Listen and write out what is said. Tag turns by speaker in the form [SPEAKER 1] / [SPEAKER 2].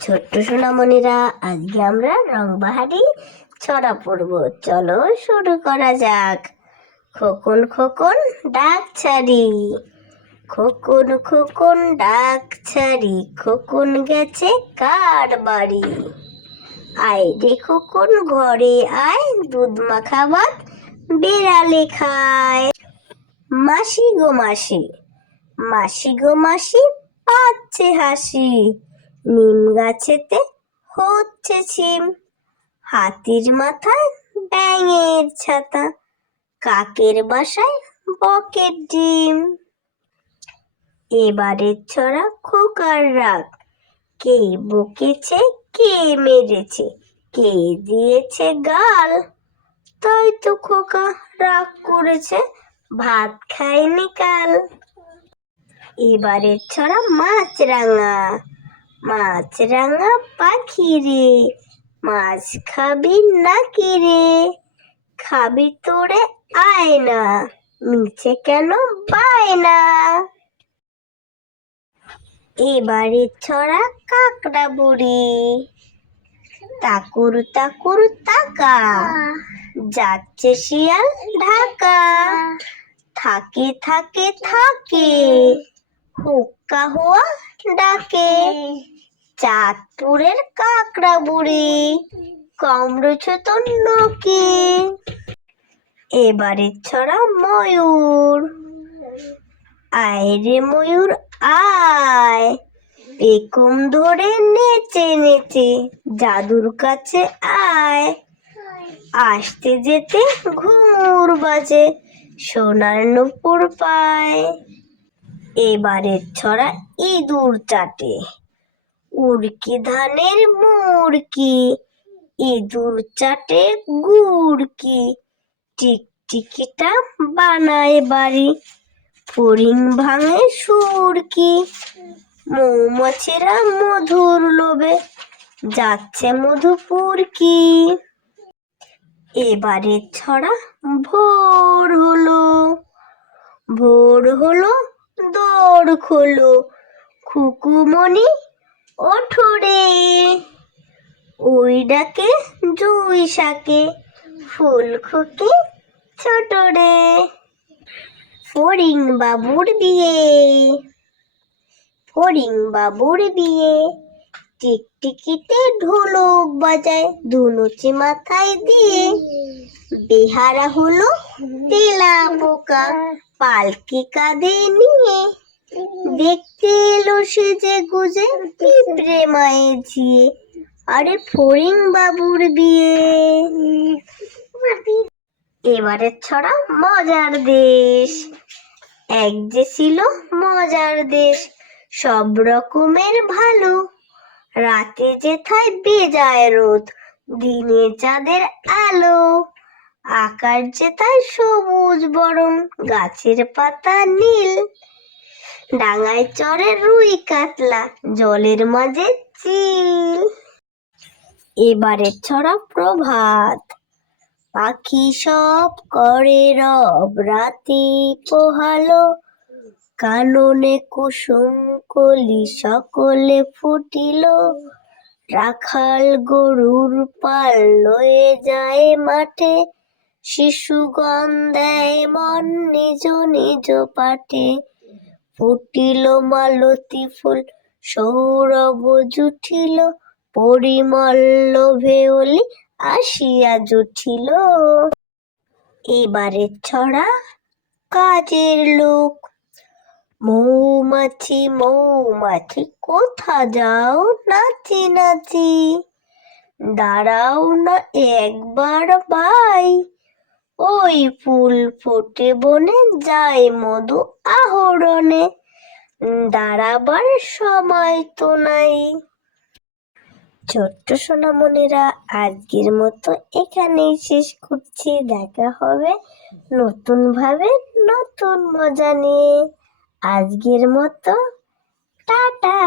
[SPEAKER 1] ছোট্ট সোনামণিরা, আজকে আমরা রংবাহারি ছড়া পড়ব। চলো শুরু করা যাক। খোকন খোকন, ডাক ছাড়ি। খোকন খোকন, ডাক ছাড়ি। খোকন গেছে কার বাড়ি? আয় রে খোকন, ঘরে আয়। দুধ মাখা ভাত বেড়ালে খায়। মাসি গো মাসি মাসি গো মাসি, পাচ্ছে হাসি। নিম গাছেতে হচ্ছে ছিম হাতির মাথায় ব্যাঙের ছাতা। কাকের বাসায় বকের ডিম। এবারের ছড়া খোকার রাগ। কে বকেছে, কে মেরেছে, কে দিয়েছে গাল? তাই তো খোকা রাগ করেছে, ভাত খায়নি কাল। এবারের ছড়া মাছ রাঙা। মাছ রাঙা পাখি রে, মাছ খাবি নাকি রে? খাবি তোরে আয় না মিছে কেন পায় না এবারের ছড়া কাকড়া বুড়ি, তাকুর তাকুর তাকা, যাচ্ছে শিয়াল ঢাকা, থাকে থাকে থাকে, হুক্কা হুয়া ডাকে। চাঁদপুরের কাকড়া বুড়ি কমড়েছ তো নকি এবারে ছড়া ময়ূর। আয় রে ময়ূর, আয়। পেখম ধরে নেচে নেচে জাদুর কাছে আয়। আসতে যেতে ঘুমুর বাজে, সোনার নুপুর পায়। এবারের ছড়া ইঁদুর চাটে। উড়কি ধানের মুড়কি, ইঁদুর চাটে গুড়কি, টিকটিকিটা বানায় বাড়ি, ফড়িং ভাঙে সুরকি, মৌমাছিরা মধুর লোভে যাচ্ছে মধুপুর কি এবারে ছড়া ভোর হলো ভোর হলো দৌড় খোলো, খুকুমণি ওঠো রে। ওই ডাকে, জুই শাকে, ফুল খুকি ছোট রে। ফড়িং বাবুর বিয়ে। ফড়িং বাবুর বিয়ে। টিকটিকিতে ঢোলক বাজায়, ধুনুচি মাথায় দিয়ে। বেহারা হলো তেলা পোকা, পালকি কাঁধে নিয়ে। দেখতে এলো সে যে গুজে পিঁপড়ে মায়ে ঝিয়ে। আরে ফড়িং বাবুর বিয়ে। এবারে ছড়া মজার দেশ। এক যে ছিল মজার দেশ, সব রকমের ভালো। রাতে যেথায় বেজায় রোদ, দিনে চাঁদের আলো। আকাশ যেথায় সবুজ বরণ, গাছের পাতা নীল। ডাঙায় চড়ে রুই কাতলা, জলের মাঝে চিল। এবারে ছড়া প্রভাত। পাখি সব করে রব, রাতে পোহালো। কাননে কুসুম কলি সকলে ফুটিল। রাখাল গরুর পাল লয়ে যায় মাঠে। শিশুগণ দেয় মন নিজ নিজ পাটে ফুটিল মালতী ফুল, সৌরভ জুঠিল, পরিমল লোভে অলি আসিয়া জুঠিল। এবারে ছড়া কাজের লোক। মৌমাছি মৌমাছি, কোথা যাও নাচি নাচি? দাঁড়াও না একবার ভাই। ওই ফুল ফোটে বনে যায় মধু আহরণে। দাঁড়াবার সময় তো নাই। ছোট্ট সোনামণিরা আজকের মতো এখানেই শেষ করছি। দেখা হবে নতুন ভাবে নতুন মজা নিয়ে। আজকের মতো টাটা।